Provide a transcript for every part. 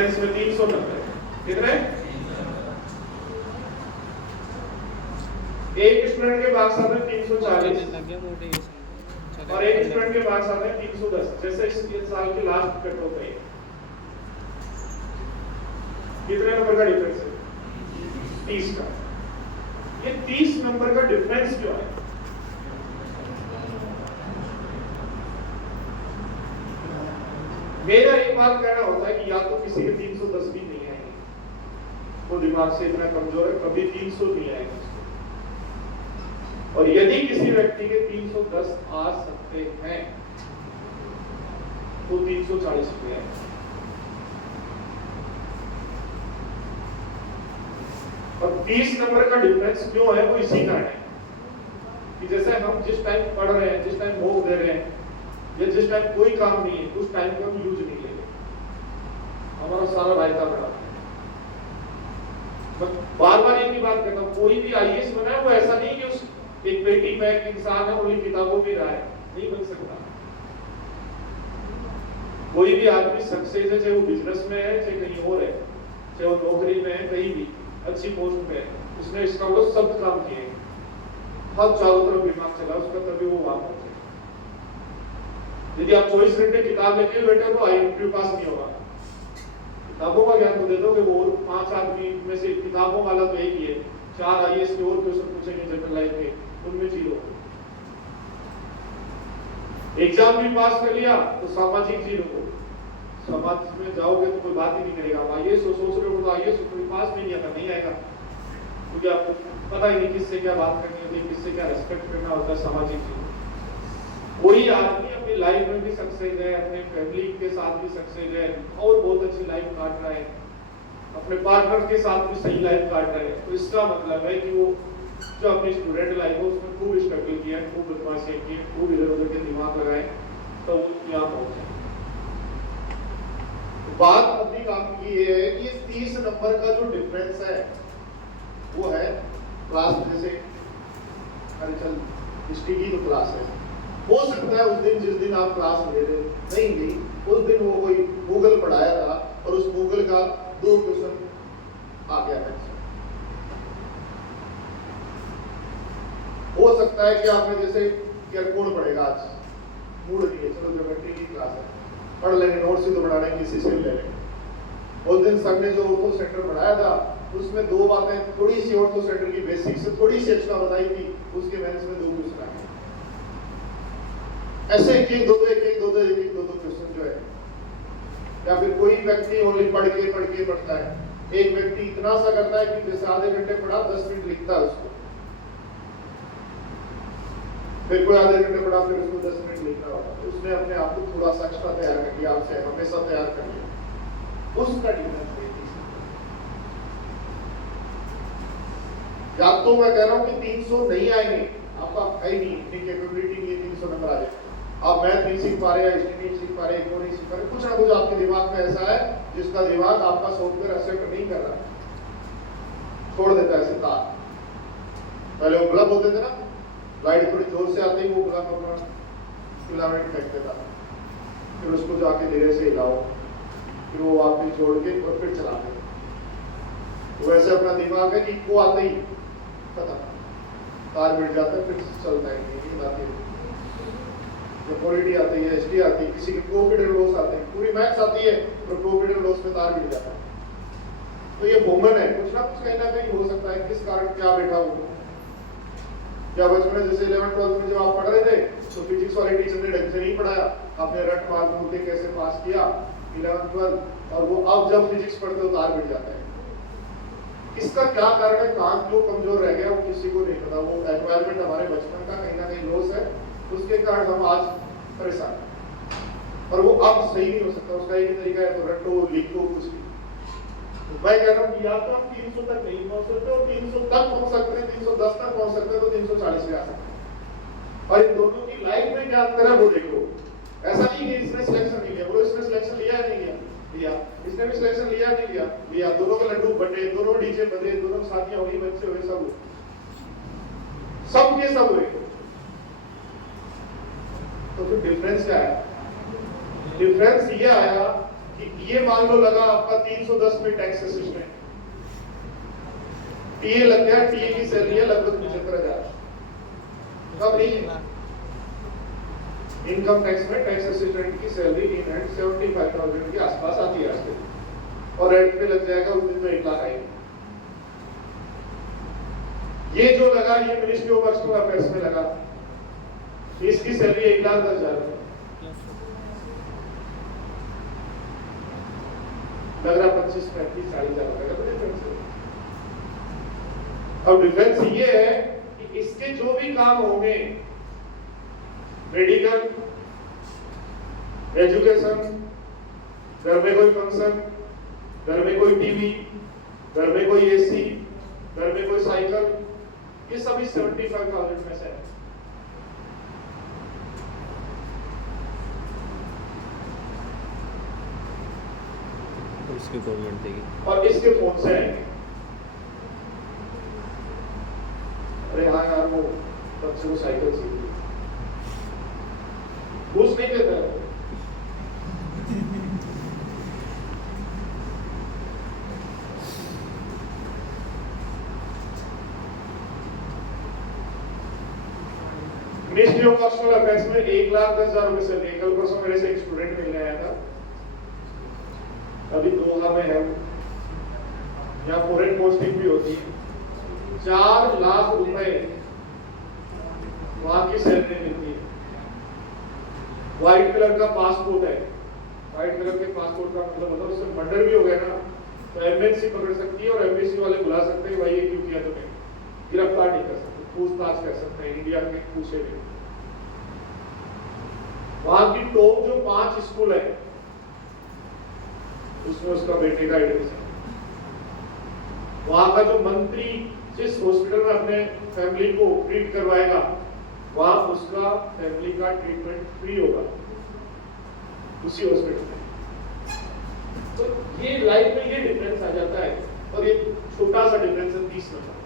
Finance में 390 कितने? एक स्टूडेंट के मार्क्स आते हैं 340 और एक स्टूडेंट के मार्क्स आते हैं 310। जैसे इस साल की लास्ट कट हो गई, कितने नंबर का डिफरेंस है? 30 का। ये 30 नंबर का डिफरेंस क्यों है? मेरा एक बात कहना होता है कि या तो किसी के 310 भी नहीं आएंगे, वो दिमाग से इतना कमजोर है, कभी 300 नहीं आएंगे। और यदि किसी व्यक्ति के 310 आ सकते हैं तो 340 पे आएंगे। और 30 नंबर का डिफरेंस क्यों है? वो इसी कारण है कि जैसे हम जिस टाइम पढ़ रहे हैं, जिस टाइम भोग दे रहे हैं, या जिस टाइम कोई काम नहीं है, उस टाइम को हम यूज नहीं लेंगे, हमारा सारा रायता बड़ा। बार बार एक ही बात कहता हूं, कोई भी आईएएस बना है वो ऐसा नहीं कि उस एक पेटी में एक इंसान है, वो किताबों में रहा है, नहीं बन सकता। कोई भी आदमी सक्सेस है, चाहे वो बिजनेस में है, चाहे कहीं और है, चाहे वो नौकरी में है, कहीं भी अच्छी पोस्ट पे है, उसने इसका वो सब काम किए, हर चारों तरफ दिमाग चला उसका, तभी वो वहां पहुंचे। यदि आप 24 घंटे किताब लेके बैठे तो इंटरव्यू पास नहीं होगा। किताबों का ज्ञान तो दे दो कि वो 5 आदमी में से किताबों वाला तो एक ही है, 4 आईएएस के और क्वेश्चन पूछेंगे जनरल लाइफ के, उनमें 0। एग्जाम भी पास कर लिया तो सामाजिक 0, समाज में जाओगे तो कोई बात ही नहीं करेगा। आप आईएएस सोच रहे हो तो आईएएस कोई पास भी नहीं आता, नहीं आएगा, क्योंकि आपको पता ही नहीं किससे क्या बात करनी होती है, किससे क्या रेस्पेक्ट करना होता है, सामाजिक चीज। कोई आदमी अपनी लाइफ में भी सक्सेस है, अपने फैमिली के साथ भी सक्सेस है और बहुत अच्छी लाइफ काट रहा है, अपने पार्टनर के साथ भी सही लाइफ काट रहा है, तो इसका मतलब है कि वो जो अपनी स्टूडेंट लाइफ है उसमें खूब स्ट्रगल किया है, खूब बदमाशी की है, खूब इधर उधर के दिमाग लगाए, तो वो यहाँ पहुंचे। बात अभी काम की ये है कि 30 नंबर का जो डिफरेंस है वो है क्लास, जैसे अरे चल हिस्ट्री की तो क्लास है, हो सकता है उस दिन जिस दिन आप क्लास ले रहे हो नहीं गई, उस दिन वो कोई गूगल पढ़ाया था और उस गूगल का 2 क्वेश्चन आ गया है। हो सकता है कि आपने जैसे यार कौन पढ़ेगा आज, मूड नहीं है, चलो ज्योमेट्री की क्लास है, पढ़ लेंगे, नोट्स ही तो बनाने किसी से ले लेंगे। उस दिन सर ने जो ऑर्थो सेंटर पढ़ाया था उसमें 2 बातें थोड़ी सी ऑर्थो सेंटर की बेसिक से थोड़ी सी एक्स्ट्रा बताई थी, उसके मैंने इसमें 2 क्वेश्चन आए। ऐसे एक दो दो क्वेश्चन जो है, या फिर कोई व्यक्ति ओनली पढ़ता है, एक व्यक्ति इतना सा करता है कि जैसे आधे घंटे पढ़ा 10 मिनट लिखता है उसको, फिर कोई आधे घंटे पढ़ा फिर उसको 10 मिनट लिखना होगा, तो उसने अपने आप को थोड़ा सा एक्स्ट्रा तैयार कर लिया, आपसे हमेशा तैयार कर लिया, उसका डिफरेंस है। या तो मैं कह रहा हूं कि 300 नहीं आएंगे, आपका है नहीं, इतनी कैपेबिलिटी नहीं है 300 नंबर आ जाए, आप मैथ नहीं सीख पा रहे, हिस्ट्री नहीं सीख पा रहे, इको नहीं सीख पा रहे, कुछ ना कुछ आपके दिमाग में ऐसा है जिसका दिमाग आपका सॉफ्टवेयर एक्सेप्ट नहीं कर रहा, छोड़ देता है सितार। पहले वो बल्ब होते थे ना, लाइट थोड़ी जोर से आती है, वो बल्ब अपना फिलामेंट फेंक देता, फिर उसको जाके धीरे से हिलाओ, फिर वो वापस जोड़ के और फिर चला दे। तो वैसे अपना दिमाग है कि इको आते ही खत्म, तार मिट जाता है, फिर चलता है, नींद आती है, क्वालिटी आती है, एचडी आती है, किसी के प्रॉफिट एंड लॉस आते हैं, पूरी मैथ्स आती है और प्रॉफिट एंड लॉस में तार मिट जाता है। तो ये कॉमन है, कुछ ना कुछ कहीं ना कहीं हो सकता है, किस कारण क्या बैठा हो। क्या बचपन में जैसे 11th-12th में जब आप पढ़ रहे थे तो फिजिक्स वाले टीचर ने ढंग से नहीं पढ़ाया, आपने रट मार मूर्ति कैसे पास किया 11th-12th, और वो अब जब फिजिक्स पढ़ते हो तार मिट जाता है। इसका क्या कारण है, कहाँ क्यों कमजोर रह गया वो किसी को नहीं पता। वो एनवायरनमेंट हमारे बचपन का कहीं ना कहीं लॉस है, उसके कारण हम आज परेशान हैं, और वो अब सही नहीं हो सकता। उसका एक तरीका है तो रटो लिखो कुछ भी। तो मैं कह रहा हूँ कि या तो आप 300 तक नहीं पहुंच सकते हो, 300 तक पहुंच सकते हैं, 310 तक पहुंच सकते हैं, तो 340 पे आ सकते हैं। और इन दोनों की लाइफ में क्या अंतर है वो देखो। ऐसा नहीं कि इसने सिलेक्शन नहीं लिया, बोलो इसने सिलेक्शन लिया है नहीं लिया, इसने भी सिलेक्शन लिया नहीं लिया, दोनों के लड्डू बटे, दोनों डीजे बजे, दोनों शादियां हुई, बच्चे हुए, सब के सब हुए। तो फिर डिफरेंस क्या है? डिफरेंस ये आया कि ये मान लो लगा आपका 310 में टैक्स असिस्टेंट, टीए लग गया, टीए की सैलरी है लगभग 75,000, कब नहीं है इनकम टैक्स में टैक्स असिस्टेंट की सैलरी इन हैंड 75,000 के आसपास आती है आजकल, और रेंट पे लग जाएगा उस दिन तो 1 लाख आएगी। ये जो लगा ये मिनिस्ट्री ऑफ एक्सटर्नल अफेयर्स में लगा, इसकी सैलरी 1,10,000 लग रहा 25-35-40,000 रुपए का डिफरेंस है। अब डिफरेंस ये है कि इसके जो भी काम होंगे, मेडिकल, एजुकेशन, घर में कोई फंक्शन, घर में कोई टीवी, घर में कोई एसी, घर में कोई साइकिल, ये सभी 75,000 में से है। इसकी गवर्नमेंट देगी और इसके फोन से आएंगे। अरे हाँ यार वो बच्चे को साइकिल सीखी, घूस नहीं देता है। मिनिस्ट्री ऑफ एक्सटर्नल अफेयर्स में 1,10,000 रुपए से कल परसों मेरे से एक स्टूडेंट मिलने आया था, अभी दोहा में है, यहाँ फॉरेन पोस्टिंग भी होती है, 4 लाख रुपए वहां की सैलरी मिलती है। व्हाइट कलर का पासपोर्ट है, व्हाइट कलर के पासपोर्ट का मतलब होता है उससे मर्डर भी हो गया ना तो एमबेसी पकड़ सकती है और एमबेसी वाले बुला सकते हैं, भाई ये क्यों किया तुमने, गिरफ्तार नहीं कर सकते, पूछताछ कर सकते हैं, इंडिया के पूछे भी। वहां की टॉप जो 5 स्कूल है उसमें उसका बेटे का एडमिशन, वहां का जो मंत्री जिस हॉस्पिटल में अपने फैमिली को ट्रीट करवाएगा वहां उसका फैमिली का ट्रीटमेंट फ्री होगा उसी हॉस्पिटल में। तो ये लाइफ में ये डिफरेंस आ जाता है, और ये छोटा सा डिफरेंस है 30 नंबर।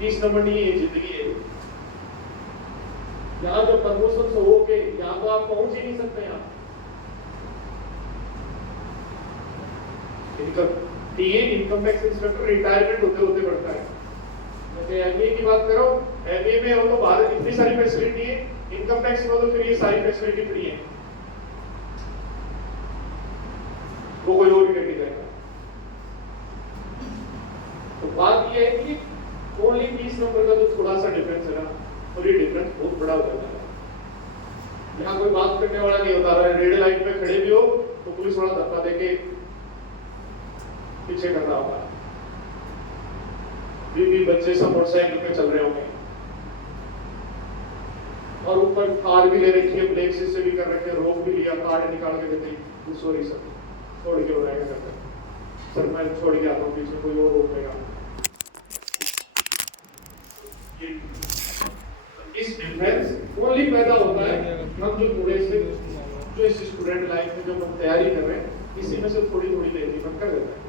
30 नंबर नहीं है, ये जिंदगी है। यहाँ जो प्रमोशन से हो के यहाँ तो आप पहुंच ही नहीं सकते। यहाँ इनकम टैक्स इंस्पेक्टर रिटायरमेंट होते होते बढ़ता है। जैसे एमबीए की बात करो, एमबीए में हम तो बाहर इतनी सारी फैसिलिटी है, इनकम टैक्स में तो फिर ये सारी फैसिलिटी फ्री है, वो कोई और कैटेगरी है। तो बात ये है कि ओनली 30 नंबर का जो थोड़ा सा डिफरेंस है ना, और ये डिफरेंस बहुत बड़ा हो जाता है। यहाँ कोई बात करने वाला नहीं होता रहा, रेड लाइट पे खड़े भी हो तो पुलिस वाला धक्का देके पीछे कर रहा होगा, बीवी बच्चे सब मोटरसाइकिल पे चल रहे होंगे, और ऊपर कार भी ले रखी है, ब्रेक से भी कर रखे, रोक भी लिया, कार्ड निकाल के देते, सॉरी सर छोड़ के हो जाएगा सर, मैं छोड़ के आता हूँ, बीच में कोई और रोक लेगा। इस डिफरेंस ओनली पैदा होता है हम जो पूरे से जो इस स्टूडेंट लाइफ में जो हम तैयारी कर रहे हैं, इसी में से थोड़ी थोड़ी लेनी बंद कर देते हैं।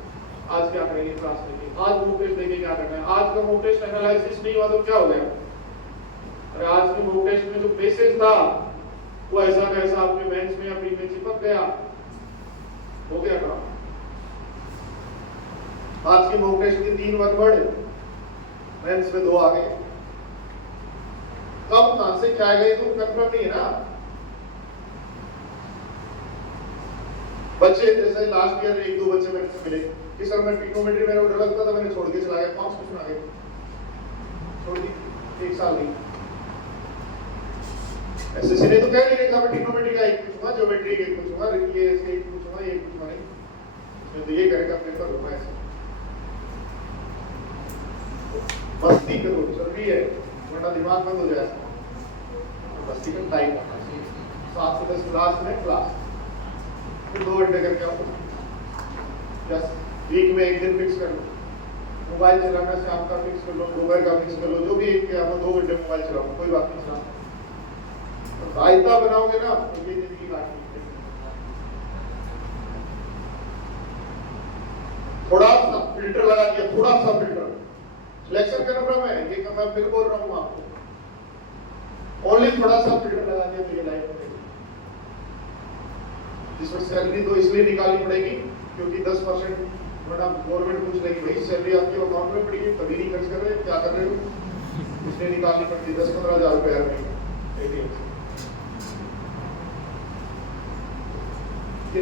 आज क्या करेंगे क्लास में, आज मॉक टेस्ट देके क्या करना है, आज का मॉक टेस्ट एनालिसिस नहीं हुआ तो क्या हो गया। अरे आज के मॉक टेस्ट में जो मैसेज था वो ऐसा का ऐसा आपके बेंच में या प्री में चिपक गया, हो गया काम। आज की मॉक टेस्ट की 3 वर्ड बेंच में 2 आ गए, कब कहां से क्या गए तो कंफर्म नहीं है ना। बच्चे जैसे लास्ट ईयर 1-2 बच्चे मेरे से मिले कि सर मैं ट्रिग्नोमेट्री मेरा डर लगता था, मैंने छोड़ के चला गया, 5 क्वेश्चन आ गए, छोड़ दी, 1 साल नहीं। एसएससी ने तो कह नहीं रखा मैं ट्रिग्नोमेट्री का 1 पूछूंगा, ज्योमेट्री का 1 पूछूंगा, ये इसके 1 पूछूंगा, ये 1 पूछूंगा नहीं, मैं तो ये करेगा पेपर होगा ऐसा। मस्ती करो जरूरी है, वरना दिमाग बंद हो जाएगा। मस्ती का टाइम होना चाहिए, 7 से 10 क्लास में क्लास, फिर 2 घंटे करके आओ, बस वीक में 1 दिन फिक्स कर लो, मोबाइल चलाना शाम का फिक्स कर लो, दोपहर का फिक्स कर लो, जो भी एक के आप 2 घंटे मोबाइल चलाओ, कोई बात नहीं चलाओ। तो कायदा बनाओगे ना तो ये जिंदगी काटनी है। थोड़ा सा फिल्टर लगा दिया, थोड़ा सा फिल्टर सिलेक्शन करना पड़ा, मैं ये मैं फिर बोल रहा हूँ आपको, ओनली थोड़ा सा फिल्टर लगा दिया तो ये लाइफ में जिसमें सैलरी तो इसलिए निकालनी पड़ेगी क्योंकि 10% मैडम गवर्नमेंट पूछ लेगी भाई सैलरी आपके अकाउंट में पड़ी है, कभी नहीं खर्च कर रहे, क्या कर रहे हो, इसलिए निकालनी पड़ती है 10-15 हज़ार रुपये हर महीने ATM से। ये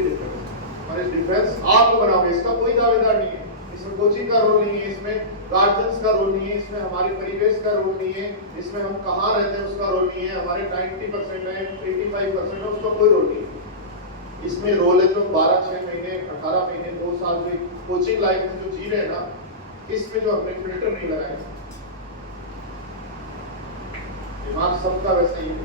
हमारे डिफेंस आप बनाओगे, इसका कोई दावेदार नहीं है, इसमें कोचिंग का रोल नहीं है, इसमें गार्जियंस का रोल नहीं है, इसमें हमारे परिवेश का रोल नहीं है, इसमें हम कहाँ रहते हैं उसका रोल नहीं है, हमारे 90% है 85% है उसका कोई रोल नहीं है। इसमें रोल है जो 12-6 महीने 18 महीने 2 साल से कोचिंग लाइफ में जो जी रहे हैं ना, इसमें जो हमने फिल्टर नहीं लगाए, दिमाग सबका वैसा ही है,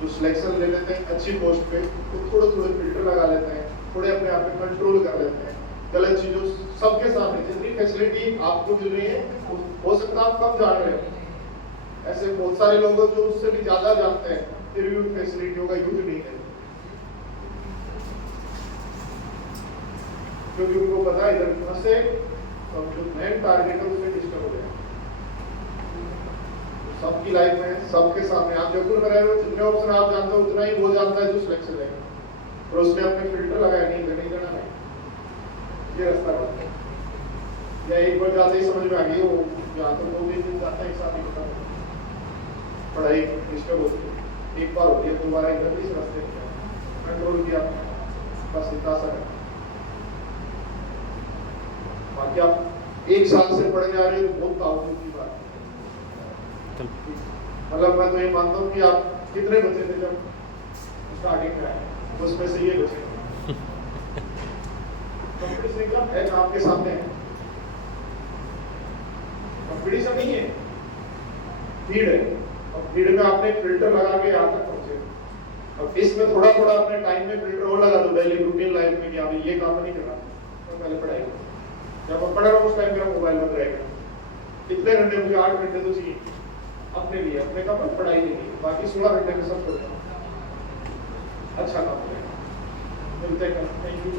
जो सिलेक्शन ले लेते हैं अच्छी पोस्ट पे तो थोड़े थोड़े फिल्टर लगा लेते हैं, थोड़े अपने आप पे कंट्रोल कर लेते हैं, गलत चीजों सबके सामने जितनी फैसिलिटी आपको मिल रही है हो सकता है आप कम जान रहे हो, ऐसे बहुत सारे लोग जो उससे भी ज्यादा जानते हैं फिर भी फैसिलिटियों का यूज नहीं है क्योंकि उनको पता है इधर फंसे तो जो मेन टारगेट है उससे डिस्टर्ब हो जाए। सबकी लाइफ में सबके सामने आप जयपुर में रह रहे हो, जितने ऑप्शन आप जानते हो उतना ही वो जानता है जो सिलेक्शन लेगा, और उसने अपने फिल्टर लगाया नहीं जाना नहीं, ये रास्ता बनता है। या एक बार जाते ही समझ में आ गई वो यहाँ तो 2-3 दिन जाता है एक साथ ही खत्म, पढ़ाई डिस्टर्ब होती है, एक बार होती है दोबारा इधर इस रास्ते कंट्रोल किया, बस इतना सा है। बाकी आप 1 साल से पढ़ने आ रहे हो बहुत ताउम्र की बात है, मतलब मैं तो ये मानता हूँ कि आप कितने बचे थे जब स्टार्टिंग में आए, उसमें से ये बचे कंपटीशन एग्जाम है आपके सामने है, कंपटीशन नहीं है, भीड़ है, और भीड़ में आपने फिल्टर लगा के यहाँ तक पहुंचे, अब इसमें थोड़ा थोड़ा अपने टाइम में फिल्टर और लगा दो डेली रूटीन लाइफ में कि अभी ये काम नहीं करना, तो पहले पढ़ाई जब मैं पढ़ रहा हूँ उस टाइम मेरा मोबाइल बंद रहेगा, कितने घंटे मुझे 8 घंटे तो चाहिए अपने लिए, अपने काम पर पढ़ाई के लिए, बाकी 16 घंटे में सब छोड़ता हूँ, अच्छा काम करेगा, मिलते हैं, थैंक यू।